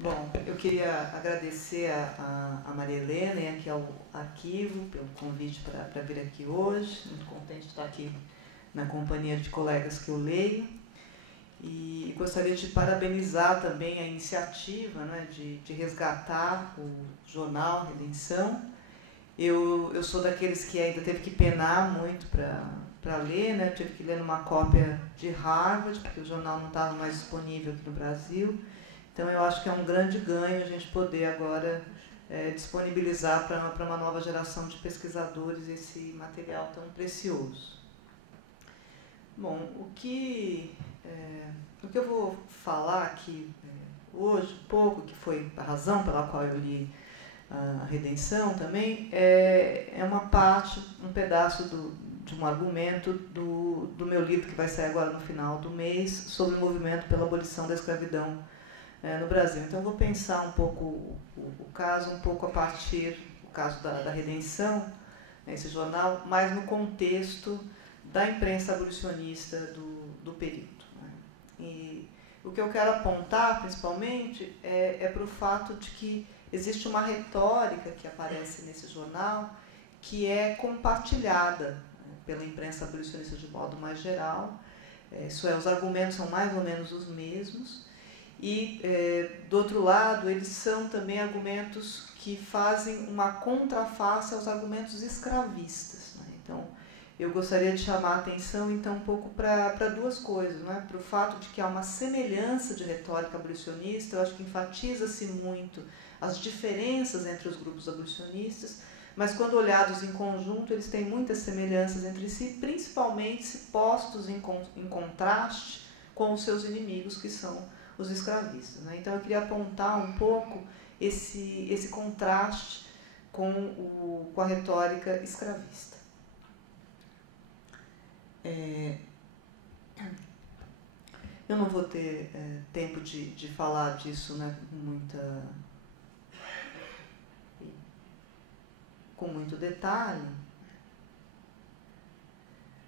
Bom, eu queria agradecer a Maria Helena e aqui ao arquivo pelo convite para vir aqui hoje. Muito contente de estar aqui na companhia de colegas que eu leio. E gostaria de parabenizar também a iniciativa, né, de resgatar o jornal Redenção. Eu sou daqueles que ainda teve que penar muito para ler, né? Tive que ler numa cópia de Harvard, porque o jornal não estava mais disponível aqui no Brasil. Então, eu acho que é um grande ganho a gente poder agora disponibilizar para uma nova geração de pesquisadores esse material tão precioso. Bom, o que eu vou falar aqui hoje, um pouco, que foi a razão pela qual eu li a Redenção também, é uma parte, um pedaço de um argumento do meu livro, que vai sair agora no final do mês, sobre o movimento pela abolição da escravidão no Brasil. Então, eu vou pensar um pouco o caso, um pouco a partir do caso da Redenção, esse jornal, mas no contexto da imprensa abolicionista do período. Né? E o que eu quero apontar, principalmente, é para o fato de que existe uma retórica que aparece nesse jornal que é compartilhada pela imprensa abolicionista de modo mais geral. Isso é, os argumentos são mais ou menos os mesmos. E, do outro lado, eles são também argumentos que fazem uma contraface aos argumentos escravistas. Né? Então, eu gostaria de chamar a atenção, então, um pouco para duas coisas. Né? Para o fato de que há uma semelhança de retórica abolicionista, eu acho que enfatiza-se muito as diferenças entre os grupos abolicionistas, mas, quando olhados em conjunto, eles têm muitas semelhanças entre si, principalmente se postos em contraste com os seus inimigos, que são os escravistas. Né? Então, eu queria apontar um pouco esse contraste com a retórica escravista. Eu não vou ter tempo de falar disso, né, com muito detalhe,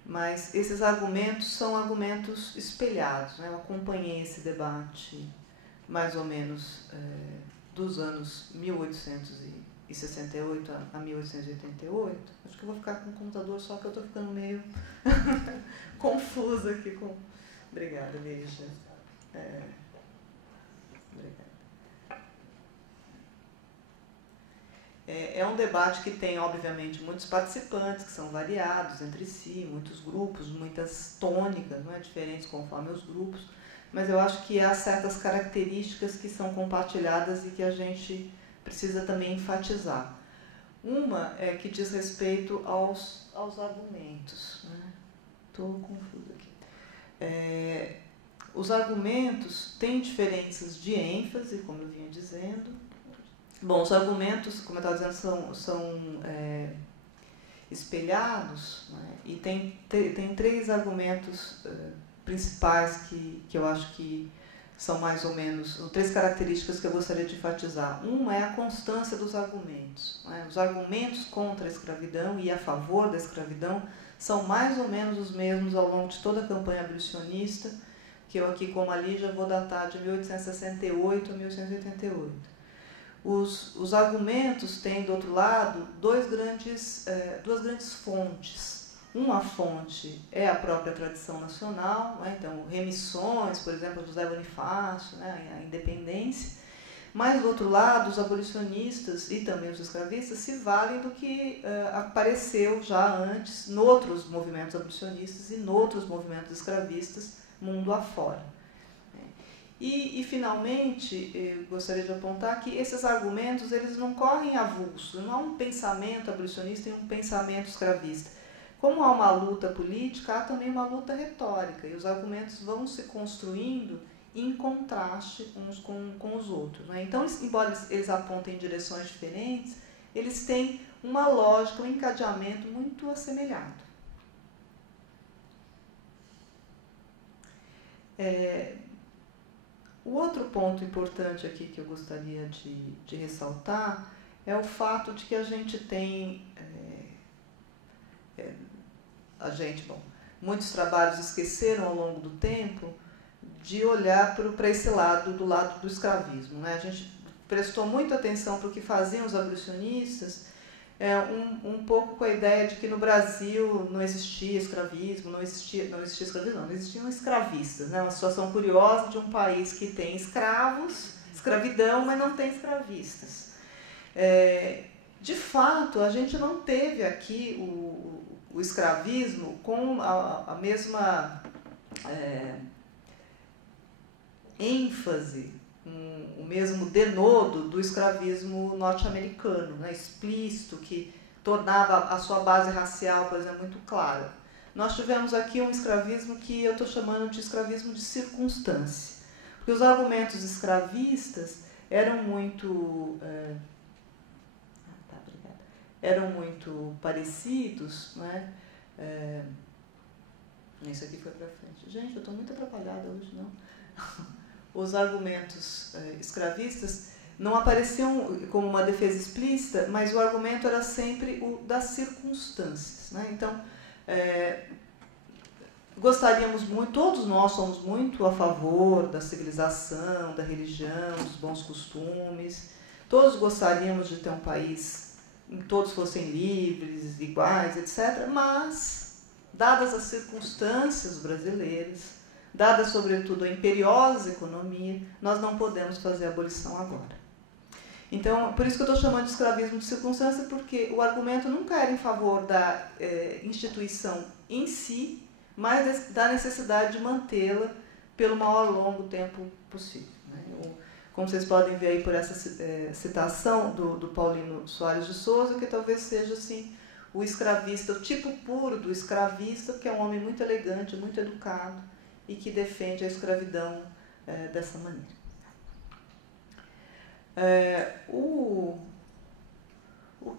mas esses argumentos são argumentos espelhados. Né? Eu acompanhei esse debate mais ou menos dos anos 1868 a 1888. Acho que eu vou ficar com o computador, só que eu estou ficando meio confusa aqui com... Obrigada, Lígia. Obrigada. É um debate que tem, obviamente, muitos participantes, que são variados entre si, muitos grupos, muitas tônicas, não é, diferentes conforme os grupos, mas eu acho que há certas características que são compartilhadas e que a gente precisa também enfatizar. Uma é que diz respeito aos argumentos. Estou confusa aqui. Os argumentos têm diferenças de ênfase, como eu vinha dizendo. Bom, os argumentos, como eu estava dizendo, são espelhados, né? E tem três argumentos principais que eu acho que são mais ou menos, três características que eu gostaria de enfatizar. Uma é a constância dos argumentos. Né? Os argumentos contra a escravidão e a favor da escravidão são mais ou menos os mesmos ao longo de toda a campanha abolicionista, que eu aqui, como a Lígia, vou datar de 1868 a 1888. Os argumentos têm, do outro lado, duas grandes fontes. Uma fonte é a própria tradição nacional, né? Então, remissões, por exemplo, José Bonifácio, né? A independência. Mas, do outro lado, os abolicionistas e também os escravistas se valem do que apareceu já antes noutros movimentos abolicionistas e noutros movimentos escravistas, mundo afora. E, finalmente, eu gostaria de apontar que esses argumentos eles não correm avulso, não há um pensamento abolicionista e um pensamento escravista. Como há uma luta política, há também uma luta retórica, e os argumentos vão se construindo em contraste uns com os outros. Né? Então, embora eles apontem em direções diferentes, eles têm uma lógica, um encadeamento muito assemelhado. O outro ponto importante aqui que eu gostaria de ressaltar é o fato de que a gente tem... muitos trabalhos esqueceram ao longo do tempo de olhar para esse lado, do lado do escravismo, né? A gente prestou muita atenção para o que faziam os abolicionistas, um pouco com a ideia de que no Brasil não existia escravismo, não existiam escravistas, né? Uma situação curiosa de um país que tem escravidão, mas não tem escravistas. De fato, a gente não teve aqui o escravismo com a mesma ênfase, o mesmo denodo do escravismo norte-americano, né, explícito, que tornava a sua base racial, por exemplo, muito clara. Nós tivemos aqui um escravismo que eu estou chamando de escravismo de circunstância, porque os argumentos escravistas eram muito parecidos, né? Isso aqui foi para frente. Gente, eu estou muito atrapalhada hoje, não? Os argumentos escravistas não apareciam como uma defesa explícita, mas o argumento era sempre o das circunstâncias, né? Então, gostaríamos muito, todos nós somos muito a favor da civilização, da religião, dos bons costumes, todos gostaríamos de ter um país em que todos fossem livres, iguais, etc., mas, dadas as circunstâncias brasileiras, dada sobretudo a imperiosa economia, nós não podemos fazer a abolição agora. Então, por isso que eu estou chamando de escravismo de circunstância, porque o argumento nunca era em favor da instituição em si, mas da necessidade de mantê-la pelo maior longo tempo possível, né? Como vocês podem ver aí por essa citação do Paulino Soares de Souza, que talvez seja assim, o escravista, o tipo puro do escravista, que é um homem muito elegante, muito educado, e que defende a escravidão dessa maneira. O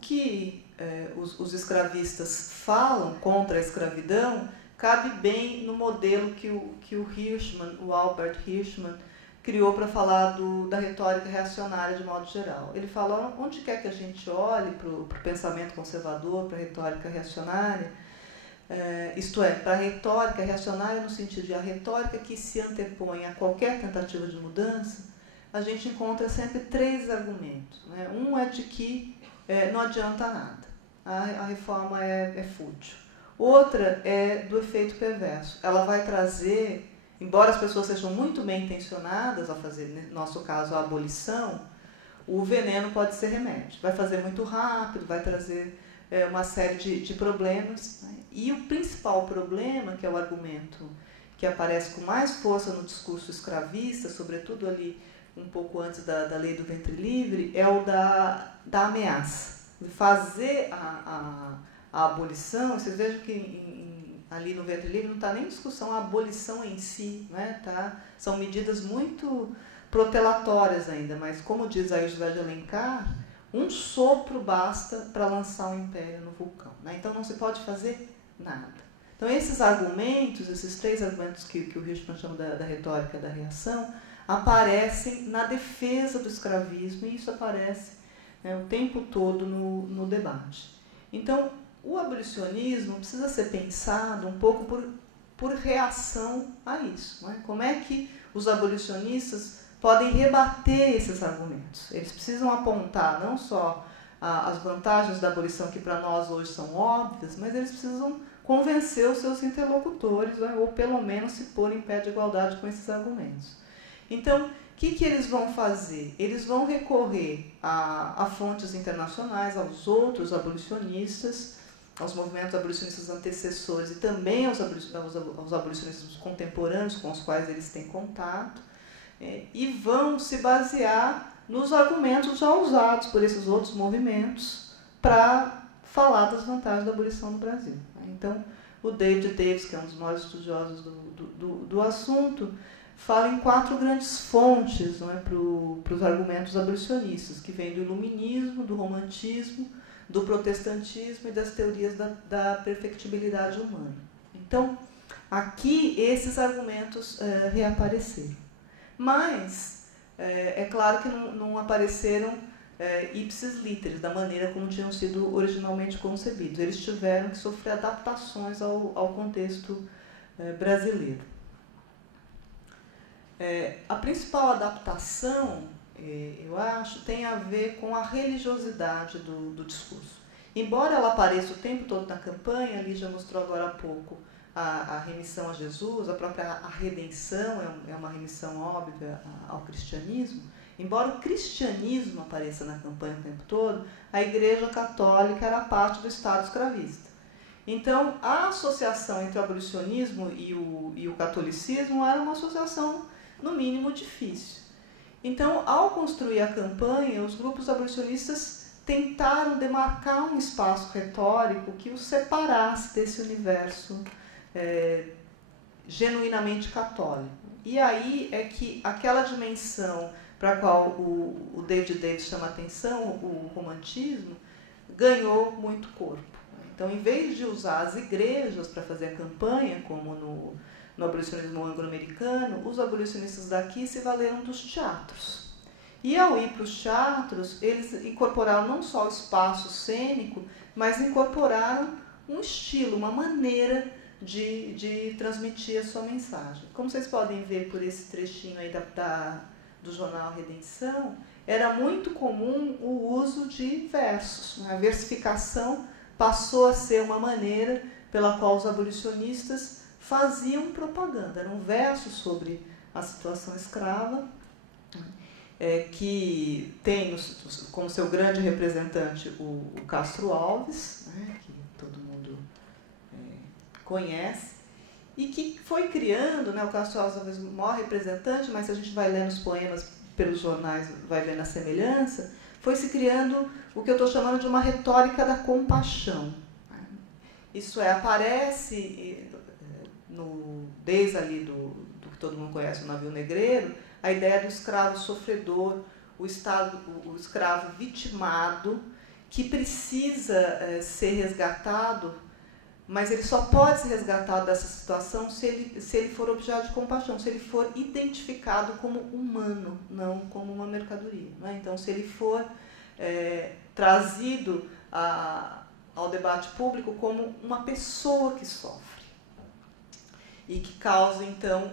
que os escravistas falam contra a escravidão cabe bem no modelo que o Albert Hirschman, criou para falar da retórica reacionária de modo geral. Ele fala, onde quer que a gente olhe para o pensamento conservador, para a retórica reacionária, isto é, para a retórica reacionária no sentido de a retórica que se antepõe a qualquer tentativa de mudança, a gente encontra sempre três argumentos, né? Um é de que não adianta nada, a reforma é fútil. Outra é do efeito perverso. Ela vai trazer, embora as pessoas sejam muito bem intencionadas ao fazer, no nosso caso, a abolição, o veneno pode ser remédio. Vai fazer muito rápido, vai trazer uma série de problemas, né? E o principal problema, que é o argumento que aparece com mais força no discurso escravista, sobretudo ali um pouco antes da lei do ventre livre, é o da ameaça. De fazer a abolição, vocês vejam que ali no ventre livre não está nem em discussão a abolição em si, né? São medidas muito protelatórias ainda, mas como diz aí José de Alencar, um sopro basta para lançar um império no vulcão, né? Então não se pode fazer nada. Então esses argumentos, esses três argumentos que o Hirschman chama da retórica da reação, aparecem na defesa do escravismo, e isso aparece, né, o tempo todo no debate. Então, o abolicionismo precisa ser pensado um pouco por reação a isso, né? Como é que os abolicionistas podem rebater esses argumentos? Eles precisam apontar não só as vantagens da abolição, que para nós hoje são óbvias, mas eles precisam convencer os seus interlocutores, né, ou pelo menos se pôr em pé de igualdade com esses argumentos. Então, o que eles vão fazer? Eles vão recorrer a fontes internacionais, aos outros abolicionistas, aos movimentos abolicionistas antecessores e também aos abolicionistas contemporâneos com os quais eles têm contato, e vão se basear nos argumentos já usados por esses outros movimentos para falar das vantagens da abolição no Brasil. Então, o David Davis, que é um dos maiores estudiosos do assunto, fala em 4 grandes fontes, não é, para os argumentos abolicionistas, que vêm do iluminismo, do romantismo, do protestantismo e das teorias da perfectibilidade humana. Então, aqui esses argumentos reapareceram. Mas, é claro que não apareceram ipsis literis, da maneira como tinham sido originalmente concebidos. Eles tiveram que sofrer adaptações ao contexto brasileiro. A principal adaptação, eu acho, tem a ver com a religiosidade do discurso. Embora ela apareça o tempo todo na campanha, a Lígia mostrou agora há pouco a remissão a Jesus, a própria redenção é uma remissão óbvia ao cristianismo. Embora o cristianismo apareça na campanha o tempo todo, a Igreja Católica era parte do Estado escravista. Então, a associação entre o abolicionismo e o catolicismo era uma associação, no mínimo, difícil. Então, ao construir a campanha, os grupos abolicionistas tentaram demarcar um espaço retórico que os separasse desse universo genuinamente católico. E aí é que aquela dimensão para a qual o David Davis chama atenção, o romantismo, ganhou muito corpo. Então, em vez de usar as igrejas para fazer a campanha, como no abolicionismo anglo-americano, os abolicionistas daqui se valeram dos teatros. E ao ir para os teatros, eles incorporaram não só o espaço cênico, mas incorporaram um estilo, uma maneira de transmitir a sua mensagem. Como vocês podem ver por esse trechinho aí do jornal Redenção, era muito comum o uso de versos. A versificação passou a ser uma maneira pela qual os abolicionistas faziam propaganda. Eram versos sobre a situação escrava, que tem como seu grande representante o Castro Alves, que todo mundo conhece, e que foi criando, o Castro Alves talvez o maior representante, mas se a gente vai lendo os poemas pelos jornais, vai vendo a semelhança, foi se criando o que eu estou chamando de uma retórica da compaixão. Isso aparece desde ali do que todo mundo conhece, o navio negreiro, a ideia do escravo sofredor, o escravo vitimado, que precisa ser resgatado, mas ele só pode ser resgatado dessa situação se ele for objeto de compaixão, se ele for identificado como humano, não como uma mercadoria. Então, se ele for trazido ao debate público como uma pessoa que sofre e que causa, então,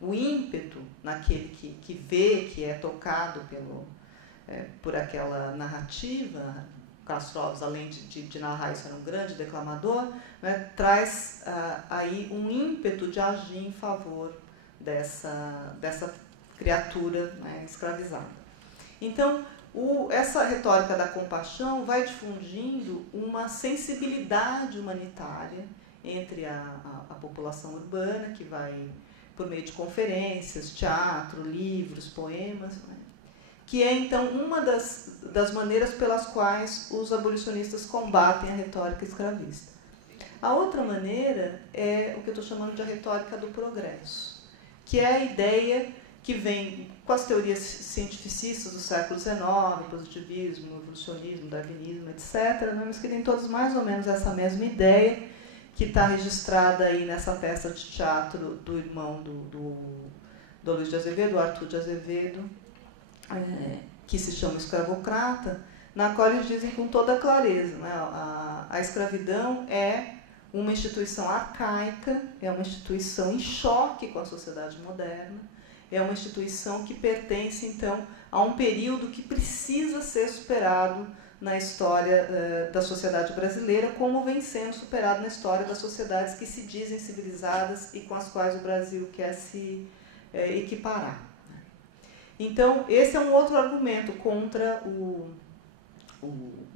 o ímpeto naquele que vê, que é tocado por aquela narrativa. Castro Alves, além de narrar isso, era um grande declamador, traz aí um ímpeto de agir em favor dessa criatura escravizada. Então, essa retórica da compaixão vai difundindo uma sensibilidade humanitária entre a população urbana, que vai por meio de conferências, teatro, livros, poemas, que é, então, uma das maneiras pelas quais os abolicionistas combatem a retórica escravista. A outra maneira é o que eu estou chamando de a retórica do progresso, que é a ideia que vem com as teorias cientificistas do século XIX, positivismo, evolucionismo, darwinismo, etc., mas que tem todos mais ou menos essa mesma ideia, que está registrada aí nessa peça de teatro do irmão do Luiz de Azevedo, Arthur de Azevedo, que se chama Escravocrata, na qual eles dizem com toda clareza, a escravidão é uma instituição arcaica, é uma instituição em choque com a sociedade moderna, é uma instituição que pertence, então, a um período que precisa ser superado na história da sociedade brasileira, como vem sendo superado na história das sociedades que se dizem civilizadas e com as quais o Brasil quer se equiparar. Então, esse é um outro argumento contra o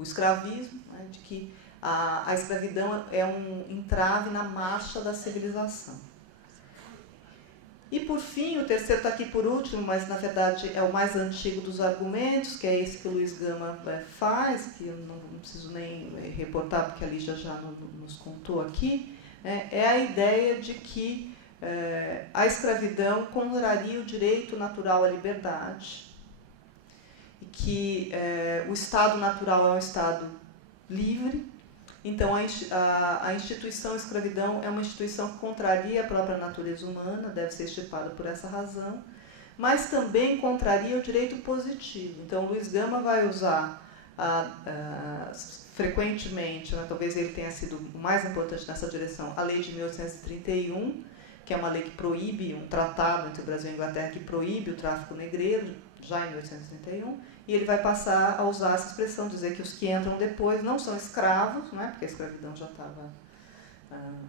escravismo, de que a escravidão é um entrave na marcha da civilização. E, por fim, o terceiro está aqui por último, mas, na verdade, é o mais antigo dos argumentos, que é esse que o Luiz Gama faz, que eu não preciso nem reportar, porque a Lígia já nos contou aqui, é a ideia de que a escravidão contraria o direito natural à liberdade, e que o Estado natural é um Estado livre. Então, a instituição escravidão é uma instituição que contraria a própria natureza humana, deve ser extirpada por essa razão, mas também contraria o direito positivo. Então, Luiz Gama vai usar frequentemente, talvez ele tenha sido o mais importante nessa direção, a Lei de 1831, que é uma lei que proíbe, um tratado entre o Brasil e a Inglaterra que proíbe o tráfico negreiro, já em 1831, e ele vai passar a usar essa expressão, dizer que os que entram depois não são escravos, não é? Porque a escravidão já estava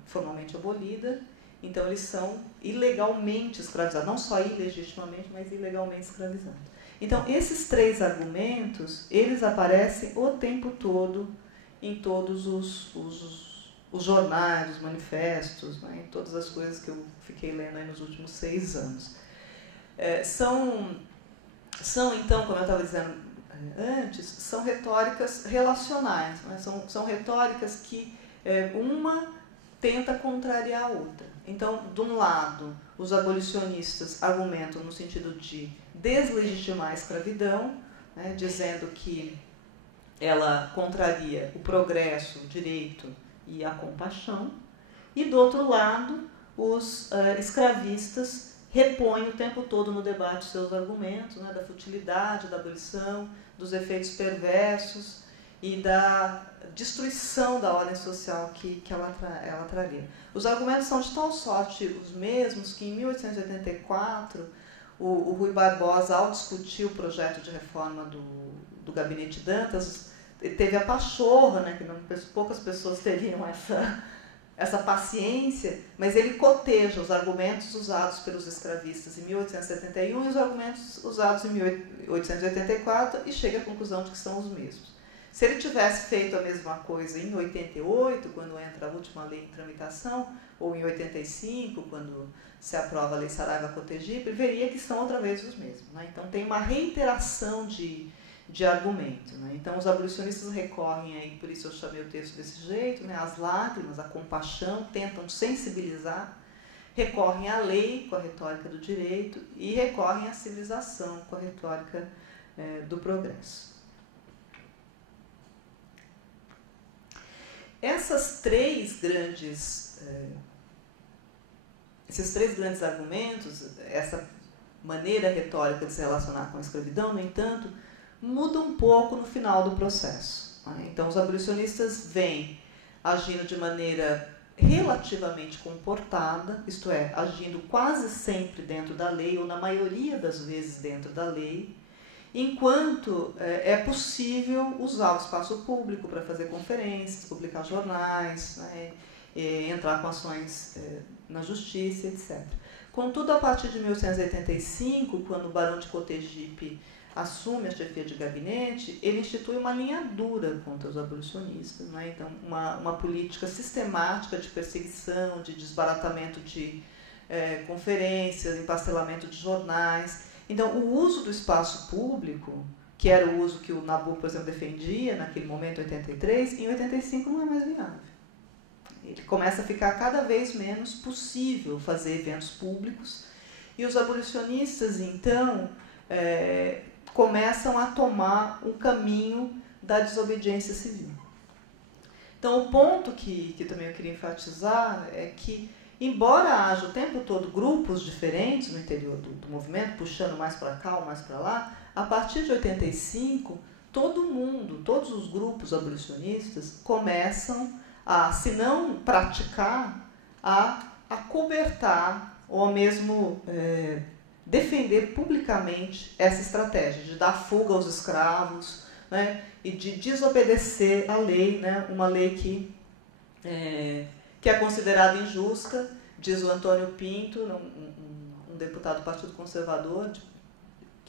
formalmente abolida, então eles são ilegalmente escravizados, não só ilegitimamente, mas ilegalmente escravizados. Então, esses três argumentos, eles aparecem o tempo todo em todos os jornais, os manifestos, né, em todas as coisas que eu fiquei lendo aí nos últimos 6 anos. São, então, como eu estava dizendo antes, são retóricas relacionais, né, são retóricas que uma tenta contrariar a outra. Então, de um lado, os abolicionistas argumentam no sentido de deslegitimar a escravidão, né, dizendo que ela contraria o progresso, o direito e a compaixão. E, do outro lado, os escravistas repõem o tempo todo no debate seus argumentos, né, da futilidade da abolição, dos efeitos perversos e da destruição da ordem social que ela traria. Os argumentos são de tal sorte os mesmos que, em 1884, o Rui Barbosa, ao discutir o projeto de reforma do Gabinete Dantas, teve a pachorra, né, que poucas pessoas teriam essa paciência, mas ele coteja os argumentos usados pelos escravistas em 1871 e os argumentos usados em 1884 e chega à conclusão de que são os mesmos. Se ele tivesse feito a mesma coisa em 88, quando entra a última lei em tramitação, ou em 85, quando se aprova a Lei Saraiva-Cotegipe, ele veria que são outra vez os mesmos, né? Então tem uma reiteração de argumento, né? Então os abolicionistas recorrem, aí, por isso eu chamei o texto desse jeito, né? Às lágrimas, à compaixão, tentam sensibilizar, recorrem à lei com a retórica do direito e recorrem à civilização com a retórica do progresso. Esses três grandes argumentos, essa maneira retórica de se relacionar com a escravidão, no entanto, muda um pouco no final do processo, né? Então, os abolicionistas vêm agindo de maneira relativamente comportada, isto é, agindo quase sempre dentro da lei, ou na maioria das vezes dentro da lei, enquanto é possível usar o espaço público para fazer conferências, publicar jornais, né, entrar com ações na justiça, etc. Contudo, a partir de 1885, quando o Barão de Cotegipe assume a chefia de gabinete, ele institui uma linha dura contra os abolicionistas, né? Então, uma política sistemática de perseguição, de desbaratamento de conferências, empastelamento de jornais. Então, o uso do espaço público, que era o uso que o Nabuco, por exemplo, defendia naquele momento, em 83, em 85 não é mais viável. Ele começa a ficar cada vez menos possível fazer eventos públicos e os abolicionistas, então, começam a tomar um caminho da desobediência civil. Então, o ponto que também eu queria enfatizar é que, embora haja o tempo todo grupos diferentes no interior do movimento, puxando mais para cá ou mais para lá, a partir de 85, todos os grupos abolicionistas começam a, se não praticar, a acobertar ou mesmo defender publicamente essa estratégia de dar fuga aos escravos, né, e de desobedecer a lei, né, uma lei que é considerada injusta, diz o Antônio Pinto, um deputado do Partido Conservador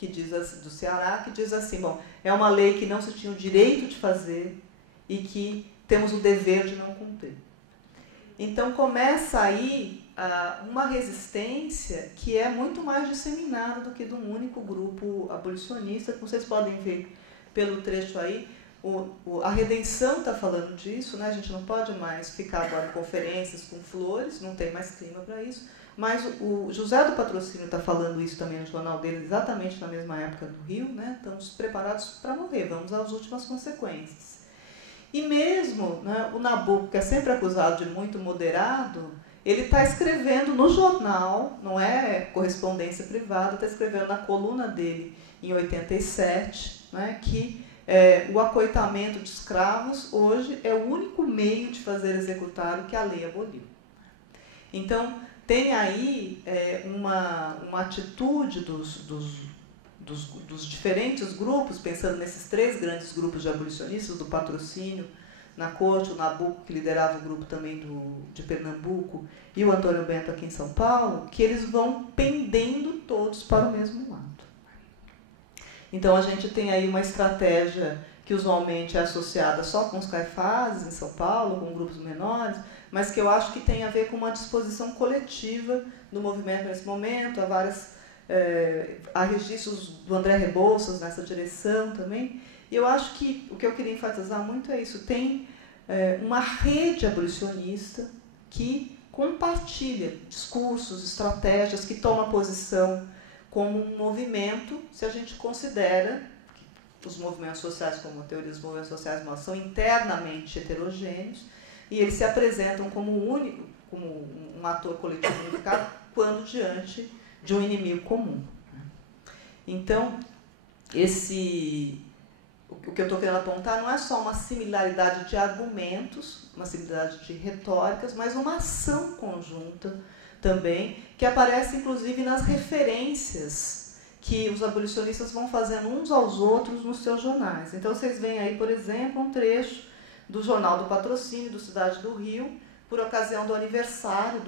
do Ceará, que diz assim, bom, é uma lei que não se tinha o direito de fazer e que temos o dever de não cumprir. Então começa aí uma resistência que é muito mais disseminada do que de um único grupo abolicionista, como vocês podem ver pelo trecho aí. A Redenção está falando disso, né? A gente não pode mais ficar agora em conferências com flores, não tem mais clima para isso, mas o José do Patrocínio está falando isso também no jornal dele, exatamente na mesma época do Rio, né? Estamos preparados para morrer, vamos às últimas consequências. E mesmo, né, o Nabuco, que é sempre acusado de muito moderado, ele está escrevendo no jornal, não é correspondência privada, está escrevendo na coluna dele em 87, né, que o acoitamento de escravos hoje é o único meio de fazer executar o que a lei aboliu. Então, tem aí uma atitude dos diferentes grupos, pensando nesses 3 grandes grupos de abolicionistas, do Patrocínio na corte, o Nabuco, que liderava o grupo também de Pernambuco, e o Antônio Bento aqui em São Paulo, que eles vão pendendo todos para o mesmo lado. Então, a gente tem aí uma estratégia que usualmente é associada só com os Caifases em São Paulo, com grupos menores, mas que eu acho que tem a ver com uma disposição coletiva do movimento nesse momento. Há registros do André Rebouças nessa direção também. E eu acho que o que eu queria enfatizar muito é isso. Tem uma rede abolicionista que compartilha discursos, estratégias, que toma posição como um movimento, se a gente considera que os movimentos sociais, como a teoria dos movimentos sociais, são internamente heterogêneos, e eles se apresentam como um ator coletivo unificado quando diante de um inimigo comum. Então, o que eu estou querendo apontar não é só uma similaridade de argumentos, uma similaridade de retóricas, mas uma ação conjunta também, que aparece inclusive nas referências que os abolicionistas vão fazendo uns aos outros nos seus jornais. Então, vocês veem aí, por exemplo, um trecho do Jornal do Patrocínio, do Cidade do Rio, por ocasião do aniversário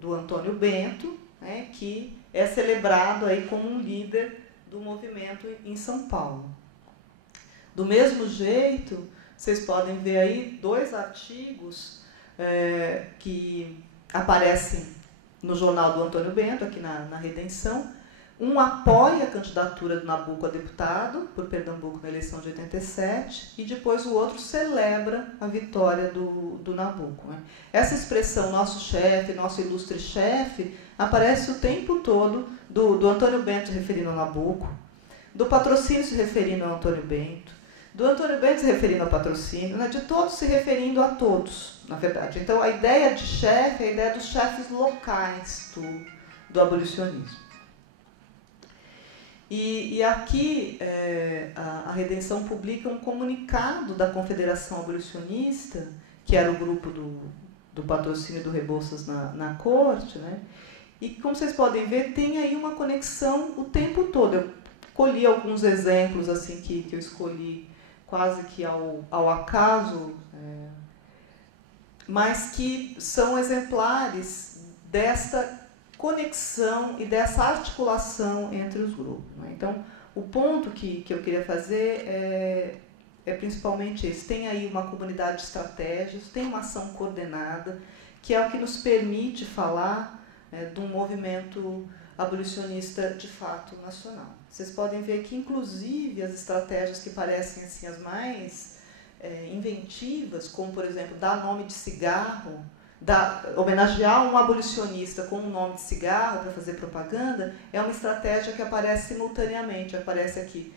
do Antônio Bento, né, que é celebrado aí como um líder do movimento em São Paulo. Do mesmo jeito, vocês podem ver aí 2 artigos que aparecem no jornal do Antônio Bento, aqui na Redenção. Um apoia a candidatura do Nabuco a deputado por Pernambuco na eleição de 87, e depois o outro celebra a vitória do Nabuco. Né? Essa expressão, nosso chefe, nosso ilustre chefe, aparece o tempo todo do Antônio Bento se referindo ao Nabuco, do Patrocínio se referindo ao Antônio Bento, do Antônio Bento se referindo ao Patrocínio, né? De todos se referindo a todos, na verdade. Então, a ideia de chefe é a ideia dos chefes locais do abolicionismo. E aqui a Redenção publica um comunicado da Confederação Abolicionista, que era o grupo do Patrocínio do Rebouças na corte, né? E, como vocês podem ver, tem aí uma conexão o tempo todo. Eu colhi alguns exemplos assim que eu escolhi quase que ao acaso, mas que são exemplares desta conexão e dessa articulação entre os grupos. Né? Então, o ponto que eu queria fazer é principalmente esse. Tem aí uma comunidade de estratégias, tem uma ação coordenada, que é o que nos permite falar de um movimento abolicionista de fato nacional. Vocês podem ver que, inclusive, as estratégias que parecem assim, as mais inventivas, como, por exemplo, dar nome de cigarro, homenagear um abolicionista com um nome de cigarro para fazer propaganda, é uma estratégia que aparece simultaneamente. Aparece aqui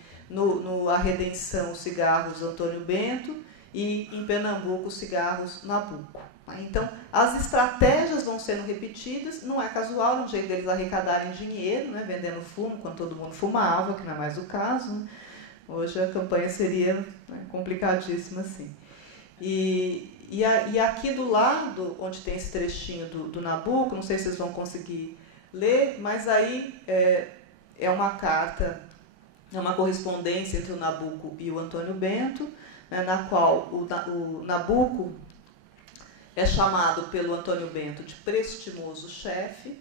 a Redenção, os cigarros Antônio Bento, e em Pernambuco, os cigarros Nabuco. Então, as estratégias vão sendo repetidas, não é casual, é um jeito deles arrecadarem dinheiro, né, vendendo fumo, quando todo mundo fumava, que não é mais o caso. Né? Hoje a campanha seria complicadíssima assim. E aqui do lado, onde tem esse trechinho do Nabuco, não sei se vocês vão conseguir ler, mas aí é uma carta, é uma correspondência entre o Nabuco e o Antônio Bento, né, na qual o Nabuco é chamado pelo Antônio Bento de prestimoso chefe,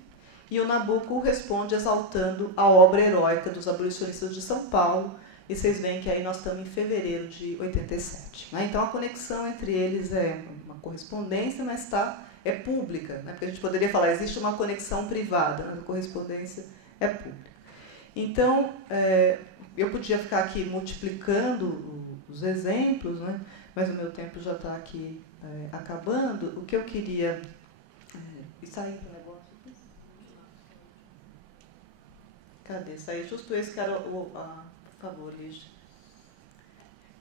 e o Nabuco responde exaltando a obra heróica dos abolicionistas de São Paulo, e vocês veem que aí nós estamos em fevereiro de 87. Né? Então, a conexão entre eles é uma correspondência, mas é pública, né? Porque a gente poderia falar, existe uma conexão privada, mas a correspondência é pública. Então, eu podia ficar aqui multiplicando os exemplos, né? Mas o meu tempo já está aqui acabando. O que eu queria... sair do negócio? Cadê? Saiu justo esse que era por favor, Lígia.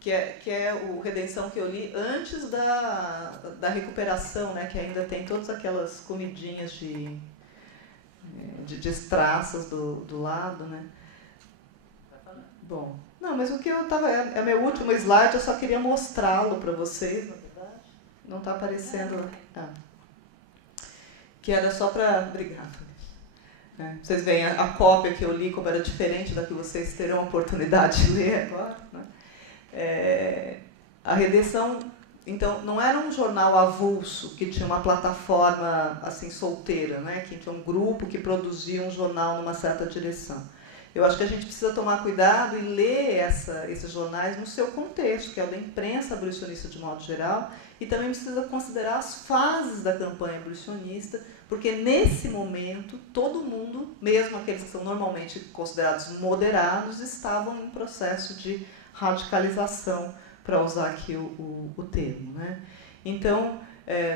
Que é o Redenção que eu li antes da recuperação, né? Que ainda tem todas aquelas comidinhas de traças do lado, né? Bom, não, mas o que eu estava... É meu último slide, eu só queria mostrá-lo para vocês, na verdade. Não está aparecendo... que era só para... Obrigada. Vocês veem a cópia que eu li, como era diferente da que vocês terão a oportunidade de ler agora. Né? A Redenção, então, não era um jornal avulso, que tinha uma plataforma assim solteira, né? Que tinha um grupo que produzia um jornal numa certa direção. Eu acho que a gente precisa tomar cuidado e ler esses jornais no seu contexto, que é o da imprensa abolicionista de modo geral, e também precisa considerar as fases da campanha abolicionista, porque nesse momento todo mundo, mesmo aqueles que são normalmente considerados moderados, estavam em processo de radicalização, para usar aqui o termo. Né? Então,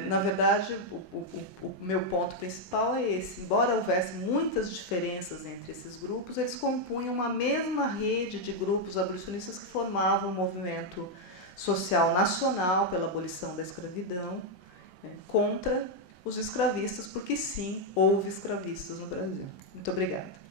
na verdade, o meu ponto principal é esse. Embora houvesse muitas diferenças entre esses grupos, eles compunham uma mesma rede de grupos abolicionistas que formavam um movimento social nacional pela abolição da escravidão, contra os escravistas, porque sim, houve escravistas no Brasil. Muito obrigada.